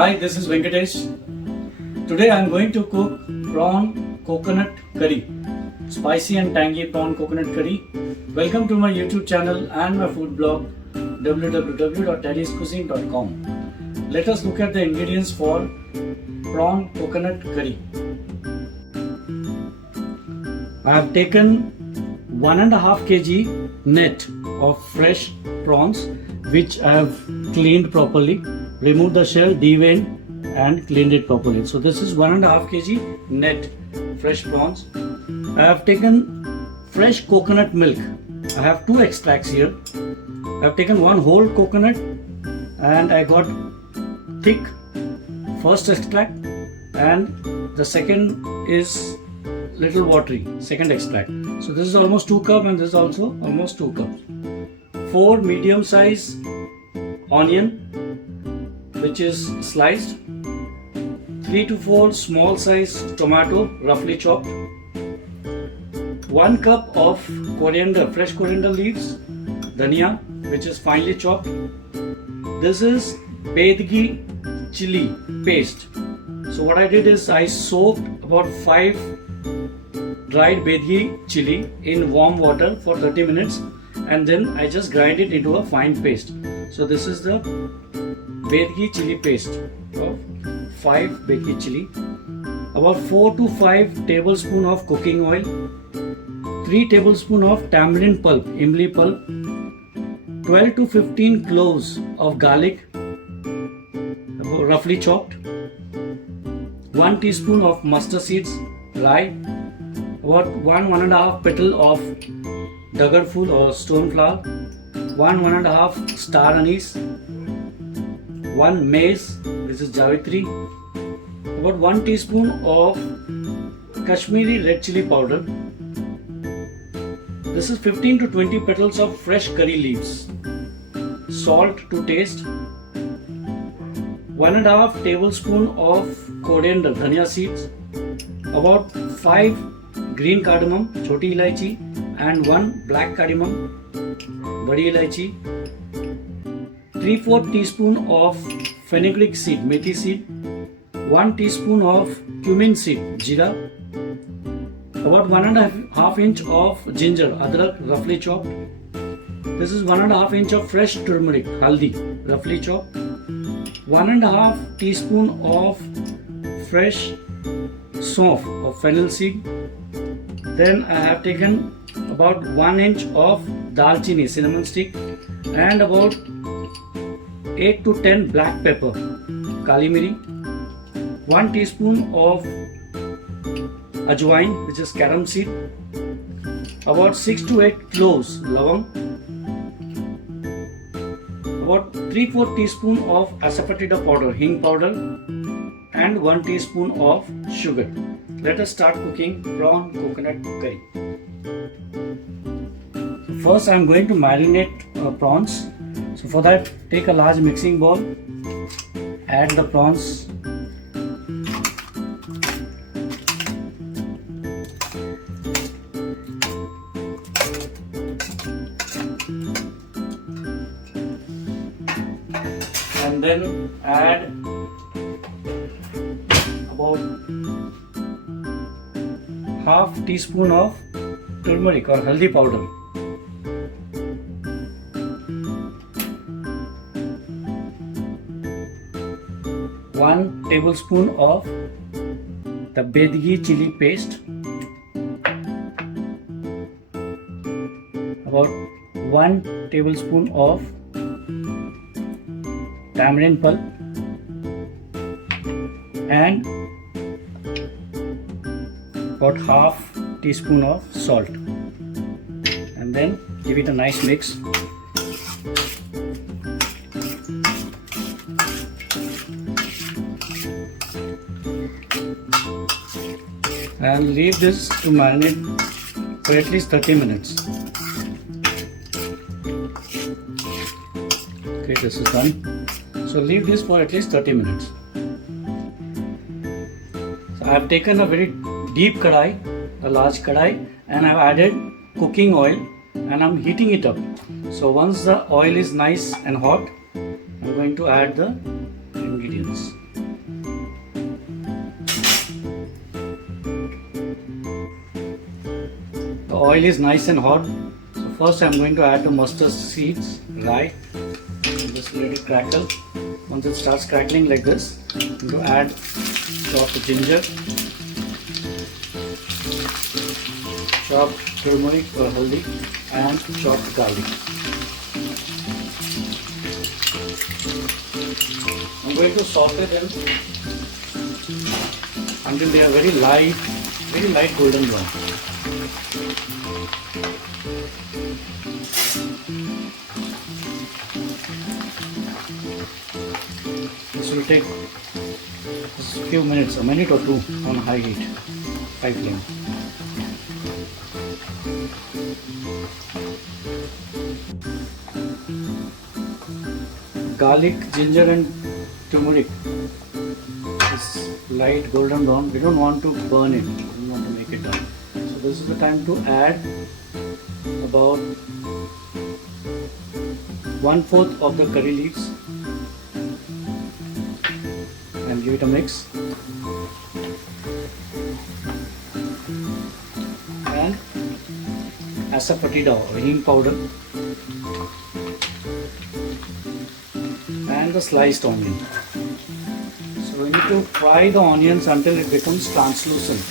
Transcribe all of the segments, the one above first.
Hi, this is Venkatesh. Today I am going to cook prawn coconut curry. Spicy and tangy prawn coconut curry. Welcome to my YouTube channel and my food blog www.daddyscuisine.com. Let us look at the ingredients for prawn coconut curry. I have taken 1.5 kg net of fresh prawns which I have cleaned properly, removed the shell, deveined and cleaned it properly. So this is 1.5 kg net fresh prawns. I have taken fresh coconut milk. I have two extracts here. I have taken one whole coconut and I got thick first extract and the second is little watery second extract. So this is almost 2 cups and this is also almost 2 cups. 4 medium size onion which is sliced, 3 to 4 small size tomato roughly chopped, 1 cup of coriander, fresh coriander leaves, dhania which is finely chopped. This is Byadgi chili paste. So what I did is I soaked about 5 dried Byadgi chili in warm water for 30 minutes and then I just grind it into a fine paste. So this is the Byadgi chili paste of 5 Byadgi chili, about 4 to 5 tablespoons of cooking oil, 3 tablespoons of tamarind pulp, Imli pulp, 12 to 15 cloves of garlic roughly chopped, 1 teaspoon of mustard seeds, rye, about 1.5 petal of Dagad Phool or stone flower, 1.5 star anise, 1 maize, this is Javitri, about 1 teaspoon of Kashmiri red chili powder. This is 15 to 20 petals of fresh curry leaves, salt to taste, 1.5 tablespoon of coriander, dhania seeds, about 5 green cardamom, choti ilaichi, and 1 black cardamom, badi ilaichi, 3/4 teaspoon of fenugreek seed, methi seed, 1 teaspoon of cumin seed, jeera, about 1.5 inch of ginger, adrak roughly chopped. This is 1.5 inch of fresh turmeric, haldi roughly chopped, 1.5 teaspoon of fresh saunf or fennel seed. Then I have taken about 1 inch of dalchini, cinnamon stick, and about 8 to 10 black pepper, kali miri, 1 teaspoon of ajwain which is carom seed, about 6 to 8 cloves, lavang, about 3/4 teaspoon of asafoetida powder, hing powder, and 1 teaspoon of sugar. Let us start cooking prawn coconut curry. First I am going to marinate prawns. So for that take a large mixing bowl, add the prawns, and then add about half teaspoon of turmeric or haldi powder, one tablespoon of the Byadgi chili paste, about 1 tablespoon of tamarind pulp, and about half teaspoon of salt, and then give it a nice mix. And leave this to marinate for at least 30 minutes. Okay, this is done. So leave this for at least 30 minutes. So I have taken a very deep kadai, a large kadai, and I have added cooking oil and I am heating it up. So once the oil is nice and hot, I am going to add the ingredients. oil is nice and hot. So first I'm going to add the mustard seeds, right? Just let it crackle. Once it starts crackling like this, I'm going to add chopped ginger, chopped turmeric or haldi, and chopped garlic. I'm going to saute them until they are very light golden brown. This will take a few minutes, a minute or two on high heat, high flame. Garlic, ginger and turmeric is light golden brown. We don't want to burn it, we don't want to make it dark. So this is the time to add about 1/4 of the curry leaves and give it a mix. And asafoetida or hing powder and the sliced onion. So we need to fry the onions until it becomes translucent.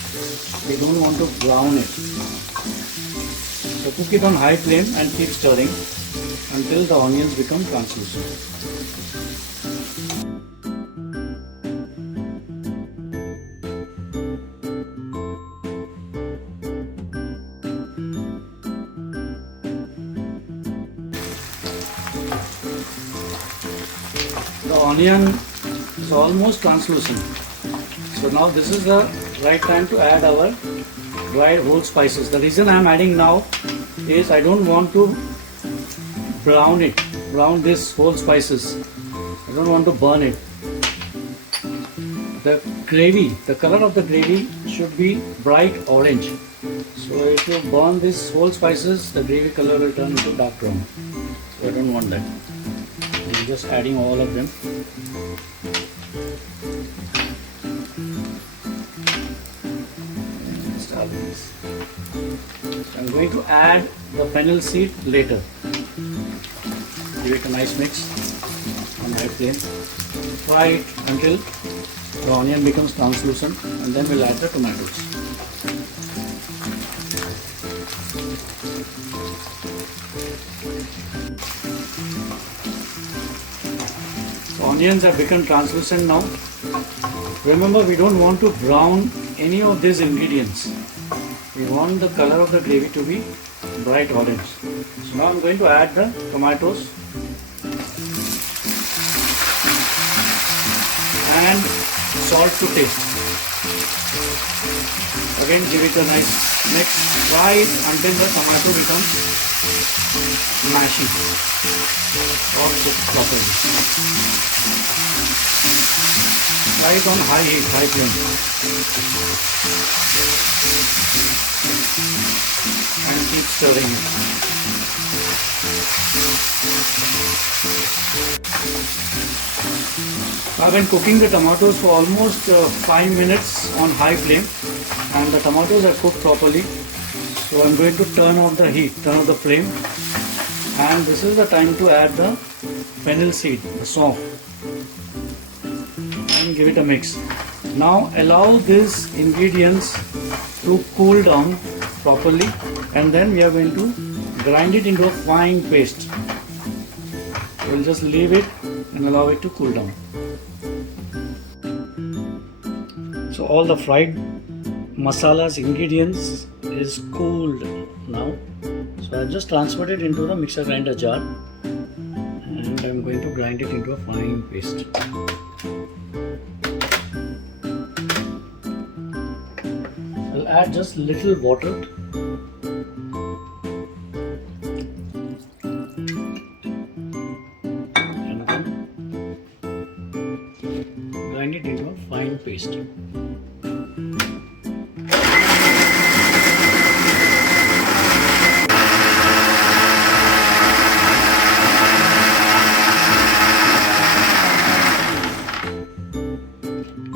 We don't want to brown it. So cook it on high flame and keep stirring until the onions become translucent. The onion is almost translucent. So now this is the right time to add our dried whole spices. The reason I am adding now is I don't want to brown this whole spices. I don't want to burn it. The gravy, the color of the gravy should be bright orange. So if you burn this whole spices, the gravy color will turn into dark brown. So I don't want that. I'm just adding all of them. I'm going to add the fennel seed later. Give it a nice mix on high flame. Fry it until the onion becomes translucent, and then we'll add the tomatoes. So onions have become translucent now. Remember, we don't want to brown any of these ingredients. We want the color of the gravy to be bright orange. So now I'm going to add the tomatoes and salt to taste. Again, give it a nice mix. Fry it until the tomato becomes mashy or cooked properly. Fry it on high heat, high flame. And keep stirring it. I've been cooking the tomatoes for almost 5 minutes on high flame, and the tomatoes are cooked properly. So I'm going to turn off the heat, turn off the flame, and this is the time to add the fennel seed, the sauce, and give it a mix. Now allow these ingredients to cool down properly, and then we are going to grind it into a fine paste. We'll just leave it and allow it to cool down. So all the fried masalas, ingredients is cooled now. So I've just transferred it into the mixer grinder jar, and I'm going to grind it into a fine paste. I'll add just little water. And then grind it into a fine paste.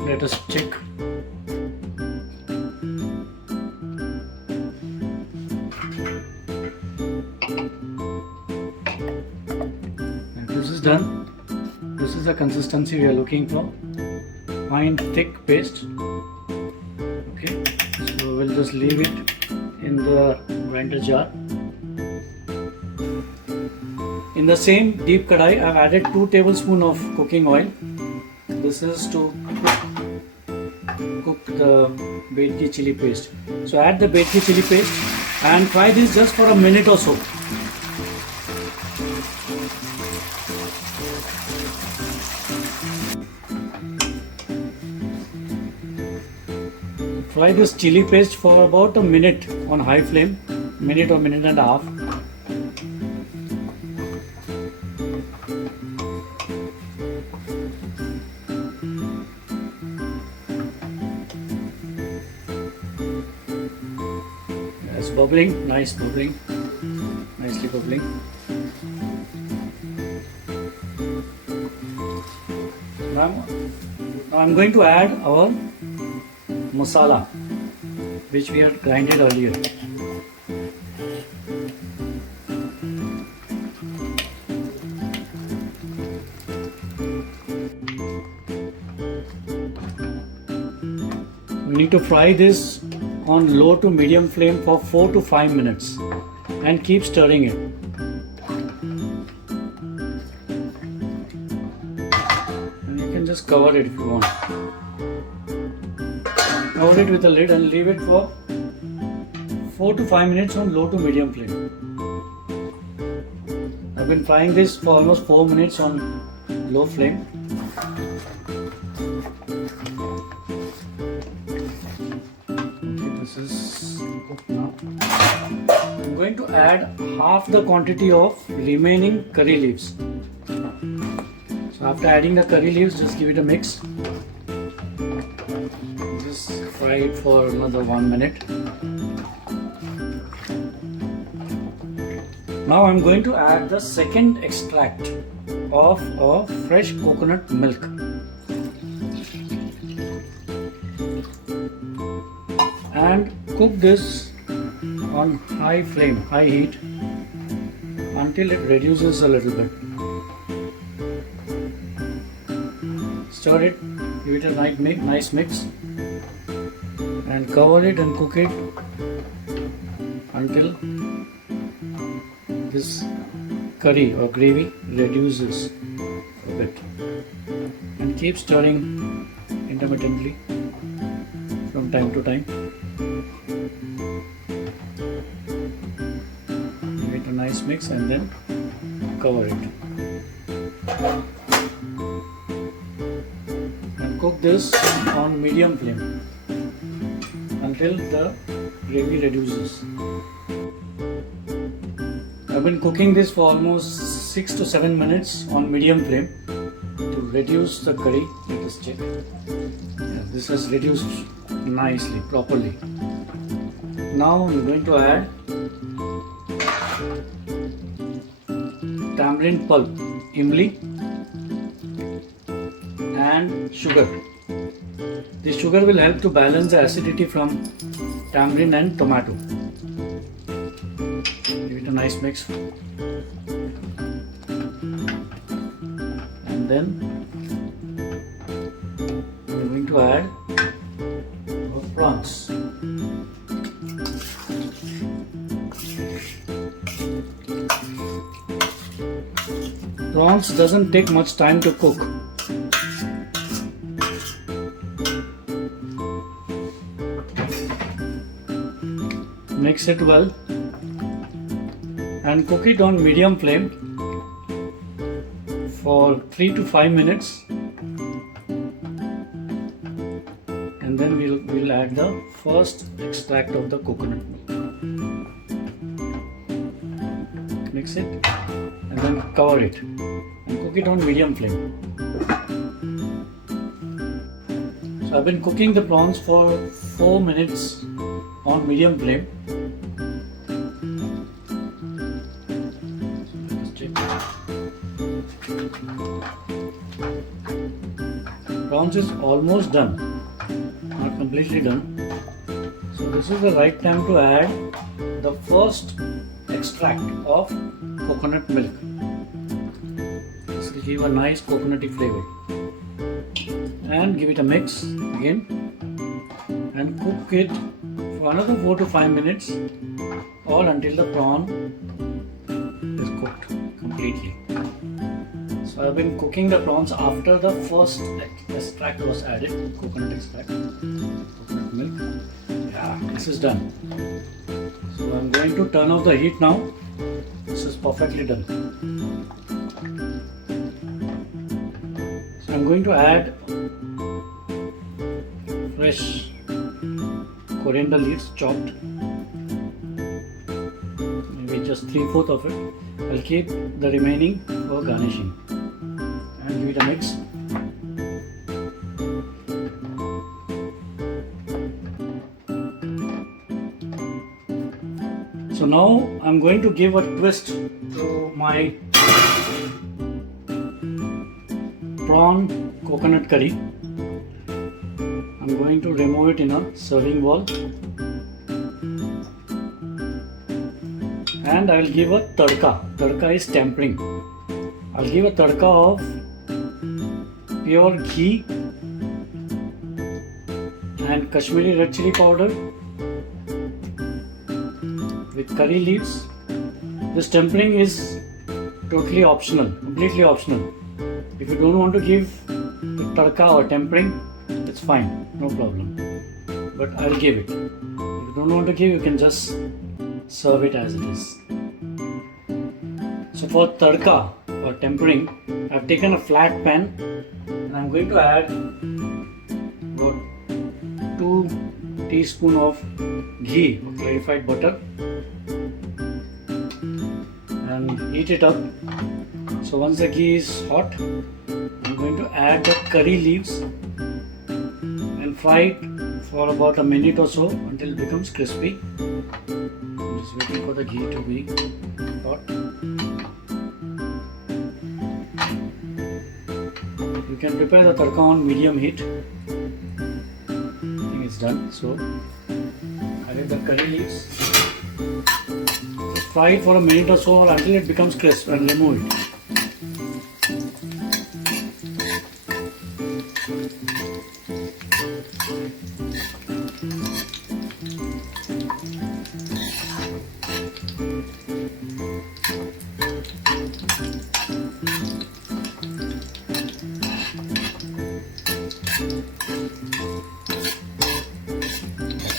Let us check. done. This is the consistency we are looking for. Fine thick paste. Okay, so we'll just leave it in the grinder jar. In the same deep kadai, I've added 2 tablespoons of cooking oil. This is to cook the Byadgi chili paste. So add the Byadgi chili paste and fry this just for a minute or so. Fry this chili paste for about a minute on high flame, minute or minute and a half. It's bubbling, nice bubbling, nicely bubbling. Now I'm going to add our masala, which we had grinded earlier. We need to fry this on low to medium flame for 4 to 5 minutes and keep stirring it. And you can just cover it if you want. Cover it with a lid and leave it for 4 to 5 minutes on low to medium flame. I've been frying this for almost 4 minutes on low flame. Okay, this is cooked now. I'm going to add half the quantity of remaining curry leaves. So after adding the curry leaves, just give it a mix. Fry it for another 1 minute. Now I'm going to add the second extract of a fresh coconut milk. And cook this on high flame, high heat until it reduces a little bit. Stir it, give it a nice mix. And cover it and cook it until this curry or gravy reduces a bit, and keep stirring intermittently from time to time. Give it a nice mix and then cover it and cook this on medium flame until the gravy reduces. I've been cooking this for almost 6 to 7 minutes on medium flame to reduce the curry. Let us check. Yeah, this has reduced nicely, properly. Now I'm going to add tamarind pulp, Imli, and sugar. The sugar will help to balance the acidity from tamarind and tomato. Give it a nice mix. And then we're going to add our prawns. Prawns doesn't take much time to cook. Mix it well and cook it on medium flame for 3 to 5 minutes, and then we'll add the first extract of the coconut milk. Mix it and then cover it and cook it on medium flame. So I've been cooking the prawns for 4 minutes on medium flame. Prawns is almost done, not completely done. So this is the right time to add the first extract of coconut milk. This will give a nice coconutty flavor. And give it a mix again and cook it for another 4 to 5 minutes, all until the prawn is cooked completely. So I've been cooking the prawns after the first extract was added, coconut extract, coconut milk. Yeah, this is done. So I'm going to turn off the heat now. This is perfectly done. So I'm going to add fresh coriander leaves chopped, maybe just 3/4 of it. I'll keep the remaining for garnishing and give it a mix. So now I'm going to give a twist to my prawn coconut curry. I'm going to remove it in a serving bowl and I'll give a tadka. Tadka is tempering. I'll give a tadka of pure ghee and Kashmiri red chili powder with curry leaves. This tempering is totally optional, completely optional. If you don't want to give the tadka or tempering, it's fine, no problem. But I'll give it. If you don't want to give, you can just serve it as it is. So for tadka or tempering, I've taken a flat pan and I'm going to add about 2 teaspoons of ghee or clarified butter and heat it up. So once the ghee is hot, I'm going to add the curry leaves and fry it for about a minute or so until it becomes crispy. I'm just waiting for the ghee to be hot. You can prepare the tadka on medium heat. I think it's done. So add the curry leaves. Just fry it for a minute or so or until it becomes crisp and remove it.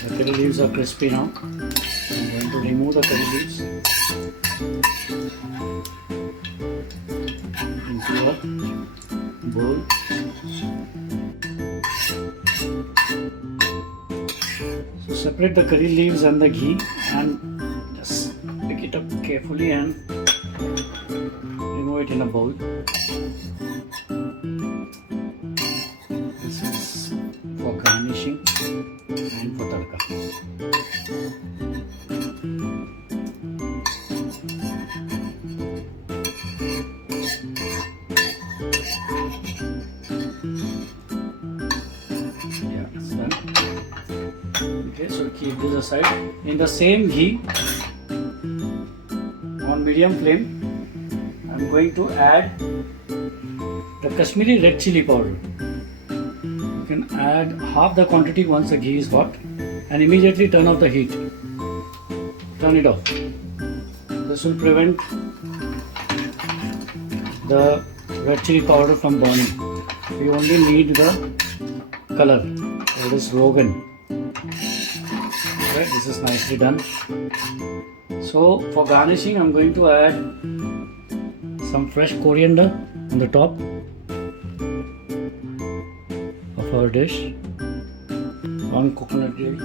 The curry leaves are crispy now. I'm going to remove the curry leaves into a bowl. So separate the curry leaves and the ghee and just pick it up carefully and remove it in a bowl. This is for garnishing and for tadka. Yeah, it's done. Okay, so keep this aside. In the same ghee, on medium flame, I'm going to add the Kashmiri red chili powder. You can add half the quantity once the ghee is hot and immediately turn off the heat. Turn it off. This will prevent the red chili powder from burning. We only need the color, that is rogan. Okay, this is nicely done. So for garnishing, I'm going to add some fresh coriander on the top of our dish. Prawn coconut gravy.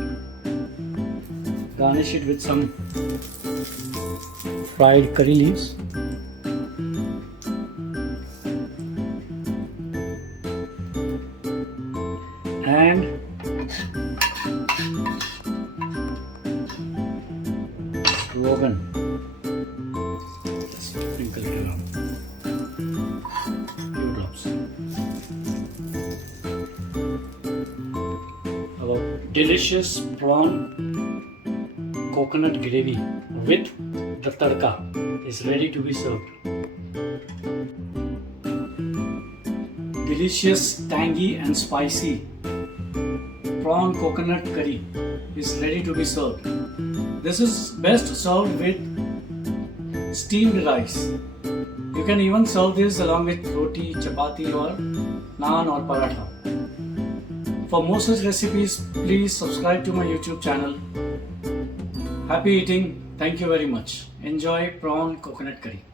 Garnish it with some fried curry leaves. And rogan. Just sprinkle it around. Few drops. Our delicious prawn coconut gravy with the tadka is ready to be served. delicious, tangy and spicy prawn coconut curry is ready to be served. This is best served with steamed rice. You can even serve this along with roti, chapati or naan or paratha. For more such recipes, please subscribe to my YouTube channel. Happy eating. Thank you very much. Enjoy prawn coconut curry.